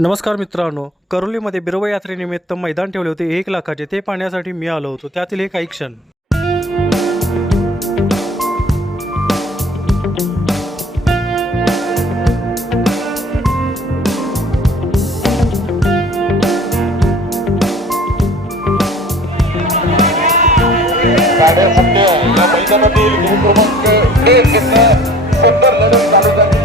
नमस्कार मित्रांनो करोलीमध्ये बिरोबा यात्रेनिमित्त मैदान ठेवले होते एक लाखाचे. ते पाहण्यासाठी मी आलो होतो. त्यातील एक काही क्षण. या मैदानातील गुरु क्रमांक एक सुंदर लढत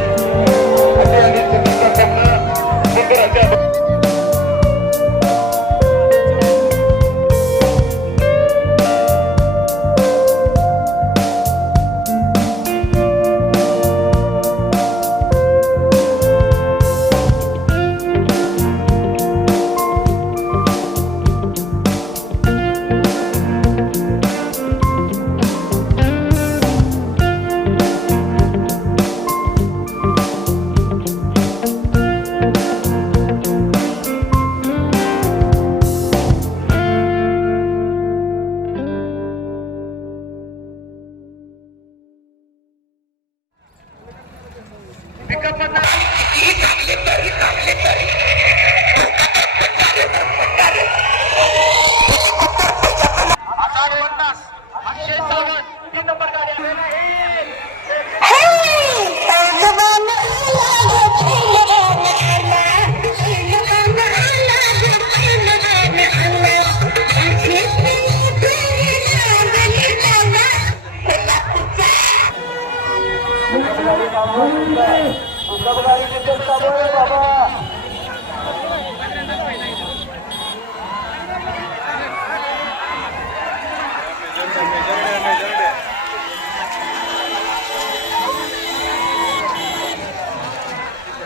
पिकअप मधला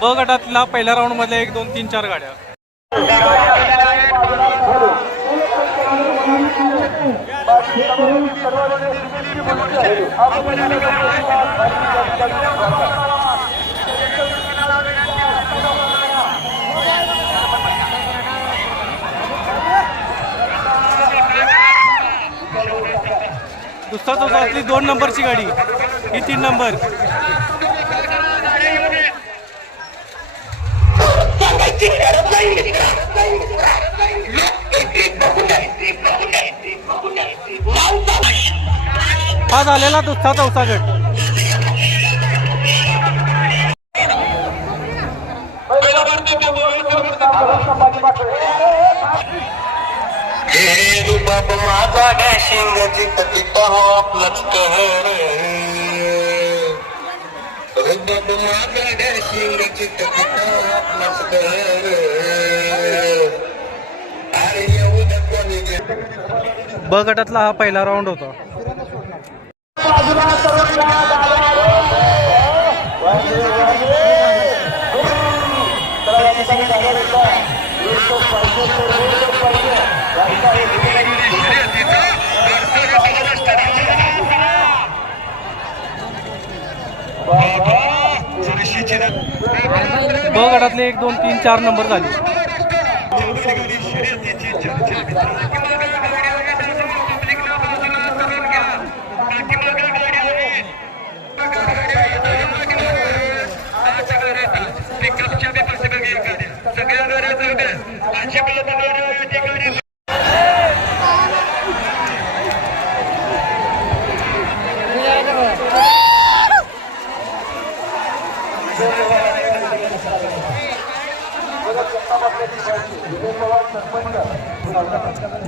ब गटातला पहिल्या राऊंडमधल्या एक दोन तीन चार गाड्या. दुसरा चौथातली दोन नंबरची गाडी. ही तीन नंबर. हा झालेला दुसरा चौथा गट. माझा डॅशिंग जित हो आपलंच कहर रुबाब माझा डॅशिंग जित आपलंच कहर अरे येऊ दे कोणी ब गटातला हा पहिला राऊंड होता. ब गटातले एक दोन तीन चार नंबर झाले.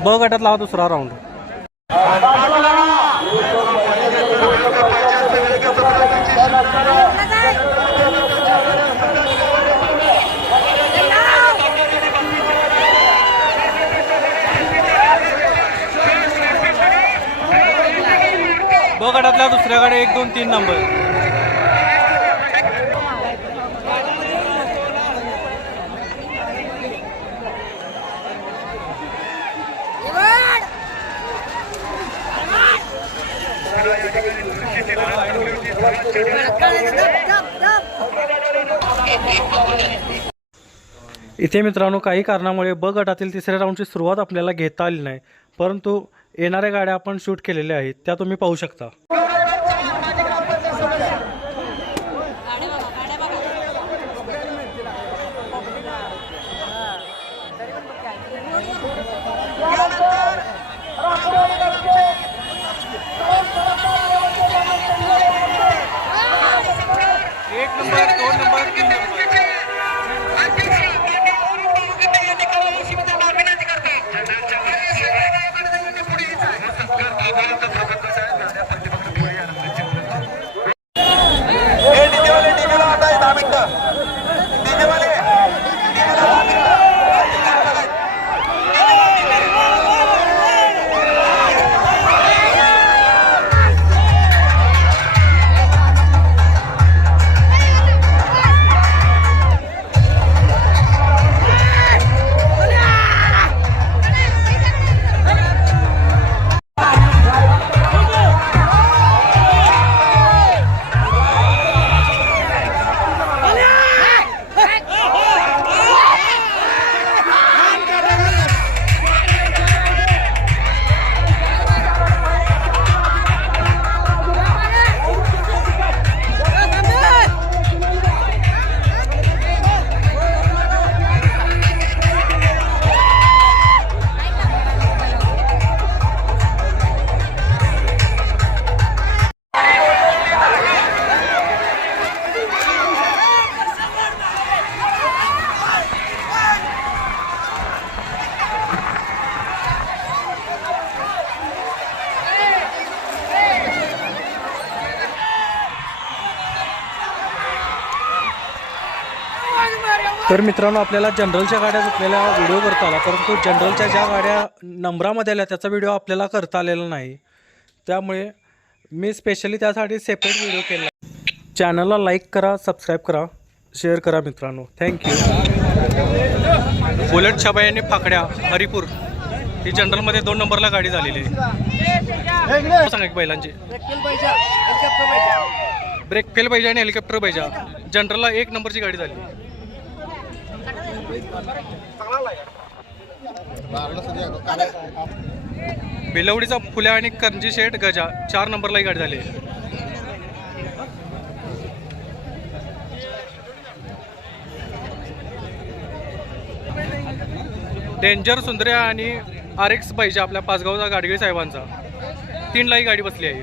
ब गटातला हा दुसरा राऊंड ब गटातल्या दुसऱ्या गाड्या एक दोन तीन नंबर इथे मित्रांनो काही कारणामुळे ब गटातील तिसऱ्या राऊंडची सुरुवात आपल्याला घेता आली नाही. परंतु येणाऱ्या गाड्या आपण शूट केलेल्या आहेत त्या तुम्ही पाहू शकता. तर मित्रांनो आपल्याला जनरलच्या गाड्या झुकलेल्या व्हिडिओ करता आला परंतु जनरलच्या ज्या गाड्या नंबरामध्ये आल्या त्याचा व्हिडिओ आपल्याला करता आलेला नाही. त्यामुळे मी स्पेशली त्यासाठी सेपरेट व्हिडिओ केला चॅनलला लाईक करा सबस्क्राईब करा शेअर करा मित्रांनो. थँक्यू बुलेट छबाई आणि फाकड्या हरिपूर. ही जनरलमध्ये दोन नंबरला गाडी झालेली. आहे सांगा की बैलांची. ब्रेक फेल पाहिजे आणि हेलिकॉप्टर पाहिजे. जनरलला एक नंबरची गाडी झाली. बेलवडीचा फुल्या आणि करंजी शेठ गजा चार नंबरला ही गाडी झाली. डेंजर सुंदर्या आणि आर एक्स पाहिजे आपल्या पाचगावचा गाडगे साहेबांचा. तीनलाही गाडी बसली आहे.